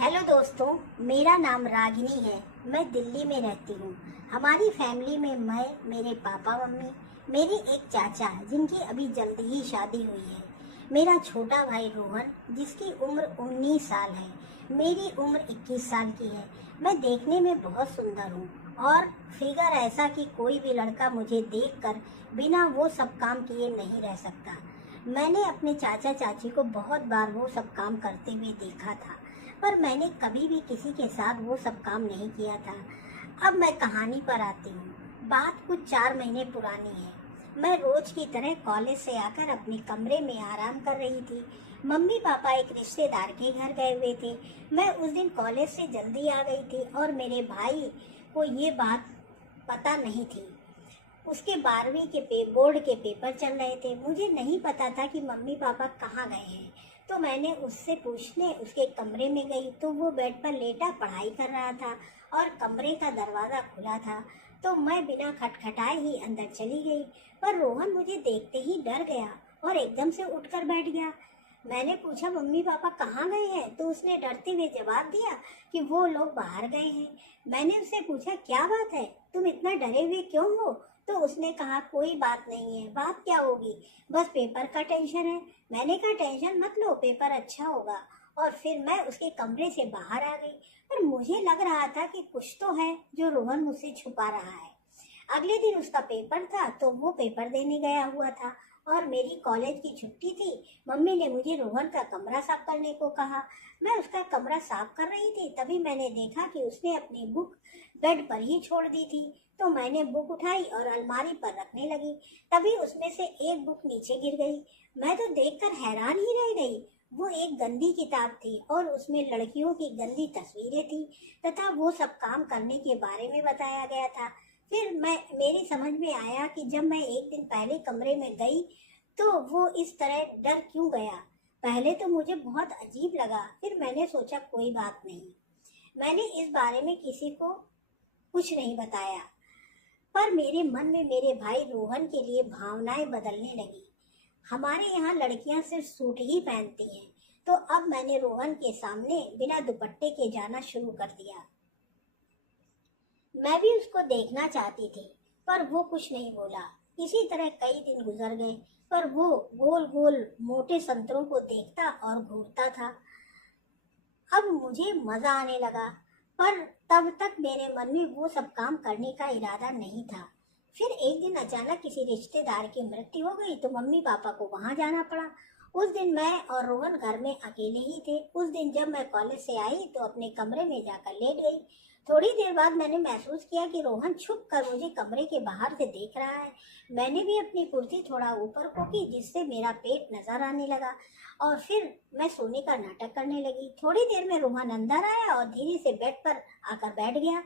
Hello दोस्तों, मेरा नाम रागिनी है। मैं दिल्ली में रहती हूँ। हमारी फैमिली में मैं, मेरे पापा मम्मी, मेरे एक चाचा जिनकी अभी जल्दी ही शादी हुई है, मेरा छोटा भाई रोहन जिसकी उम्र 19 साल है, मेरी उम्र 21 साल की है। मैं देखने में बहुत सुंदर हूँ और फिगर ऐसा कि कोई भी लड़का मुझे देखकर बिना वो सब काम किए नहीं रह सकता। मैंने अपने चाचा चाची को बहुत बार वो सब काम करते हुए देखा था, पर मैंने कभी भी किसी के साथ वो सब काम नहीं किया था। अब मैं कहानी पर आती हूँ। बात कुछ 4 महीने पुरानी है। मैं रोज की तरह कॉलेज से आकर अपने कमरे में आराम कर रही थी। मम्मी पापा एक रिश्तेदार के घर गए हुए थे। मैं उस दिन कॉलेज से जल्दी आ गई थी और मेरे भाई को ये बात पता नहीं थी। उसके 12वीं के बोर्ड के पेपर चल रहे थे। मुझे नहीं पता था कि मम्मी पापा कहाँ गए हैं, तो मैंने उससे पूछने उसके कमरे में गई तो वो बेड पर लेटा पढ़ाई कर रहा था और कमरे का दरवाज़ा खुला था। तो मैं बिना खटखटाए ही अंदर चली गई, पर रोहन मुझे देखते ही डर गया और एकदम से उठकर बैठ गया। मैंने पूछा मम्मी पापा कहाँ गए हैं, तो उसने डरते हुए जवाब दिया कि वो लोग बाहर गए हैं। मैंने उससे पूछा क्या बात है, तुम इतना डरे हुए क्यों हो? तो उसने कहा कोई बात नहीं है। बात क्या होगी, बस पेपर का टेंशन है। मैंने कहा टेंशन मत लो, पेपर अच्छा होगा। और फिर मैं उसके कमरे से बाहर आ गई, पर मुझे लग रहा था कि कुछ तो है जो रोहन मुझसे छुपा रहा है। अगले दिन उसका पेपर था तो वो पेपर देने गया हुआ था और मेरी कॉलेज की छुट्टी थी। मम्मी ने मुझे रोहन का कमरा साफ करने को कहा। मैं उसका कमरा साफ कर रही थी, तभी मैंने देखा कि उसने अपनी बुक बेड पर ही छोड़ दी थी। तो मैंने बुक उठाई और अलमारी पर रखने लगी, तभी उसमें से एक बुक नीचे गिर गई। मैं तो देखकर हैरान ही रह गई। वो एक गंदी किताब थी और उसमें लड़कियों की गंदी तस्वीरें थी तथा वो सब काम करने के बारे में बताया गया था। फिर मेरी समझ में आया कि जब मैं एक दिन पहले कमरे में गई तो वो इस तरह डर क्यों गया। पहले तो मुझे बहुत अजीब लगा, फिर मैंने सोचा कोई बात नहीं। मैंने इस बारे में किसी को कुछ नहीं बताया, पर मेरे मन में मेरे भाई रोहन के लिए भावनाएं बदलने लगी। हमारे यहाँ लड़कियां सिर्फ सूट ही पहनती हैं, तो अब मैंने रोहन के सामने बिना दुपट्टे के जाना शुरू कर दिया। मैं भी उसको देखना चाहती थी, पर वो कुछ नहीं बोला। इसी तरह कई दिन गुजर गए, पर वो गोल गोल मोटे संतरों को देखता और घूरता था। अब मुझे मजा आने लगा, पर तब तक मेरे मन में वो सब काम करने का इरादा नहीं था। फिर एक दिन अचानक किसी रिश्तेदार की मृत्यु हो गई तो मम्मी पापा को वहां जाना पड़ा। उस दिन मैं और रोहन घर में अकेले ही थे। उस दिन जब मैं कॉलेज से आई तो अपने कमरे में जाकर लेट गई। थोड़ी देर बाद मैंने महसूस किया कि रोहन छुप कर मुझे कमरे के बाहर से देख रहा है। मैंने भी अपनी कुर्सी थोड़ा ऊपर को की, जिससे मेरा पेट नजर आने लगा और फिर मैं सोने का नाटक करने लगी। थोड़ी देर में रोहन अंदर आया और धीरे से बेड पर आकर बैठ गया।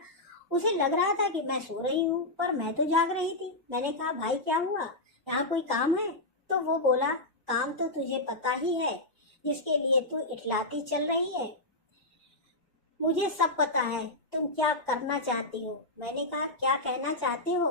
उसे लग रहा था कि मैं सो रही हूँ, पर मैं तो जाग रही थी। मैंने कहा भाई क्या हुआ, यहाँ कोई काम है? तो वो बोला काम तो तुझे पता ही है, जिसके लिए तू इठलाती चल रही है। मुझे सब पता है, तुम क्या करना चाहती हो। मैंने कहा क्या कहना चाहती हो,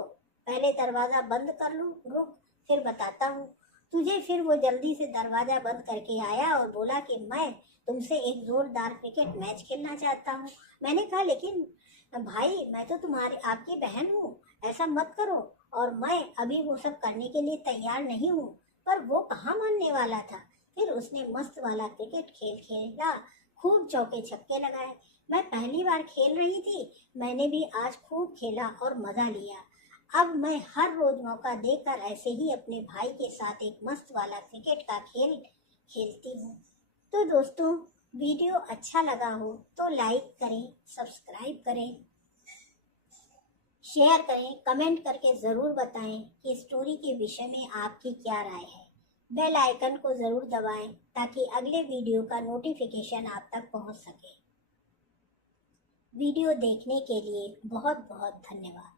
पहले दरवाजा बंद कर लो, रुक फिर बताता हूँ तुझे। फिर वो जल्दी से दरवाजा बंद करके आया और बोला कि मैं तुमसे एक जोरदार क्रिकेट मैच खेलना चाहता हूँ। मैंने कहा लेकिन भाई मैं तो तुम्हारी आपकी बहन हूँ, ऐसा मत करो, और मैं अभी वो सब करने के लिए तैयार नहीं हूँ। पर वो कहाँ मानने वाला था। फिर उसने मस्त वाला क्रिकेट खेल खेला, खूब चौके छक्के लगाए। मैं पहली बार खेल रही थी, मैंने भी आज खूब खेला और मजा लिया। अब मैं हर रोज मौका देकर ऐसे ही अपने भाई के साथ एक मस्त वाला क्रिकेट का खेल खेलती हूँ। तो दोस्तों, वीडियो अच्छा लगा हो तो लाइक करें, सब्सक्राइब करें, शेयर करें, कमेंट करके ज़रूर बताएं कि स्टोरी के विषय में आपकी क्या राय है। बेल आइकन को ज़रूर दबाएं ताकि अगले वीडियो का नोटिफिकेशन आप तक पहुंच सके। वीडियो देखने के लिए बहुत बहुत धन्यवाद।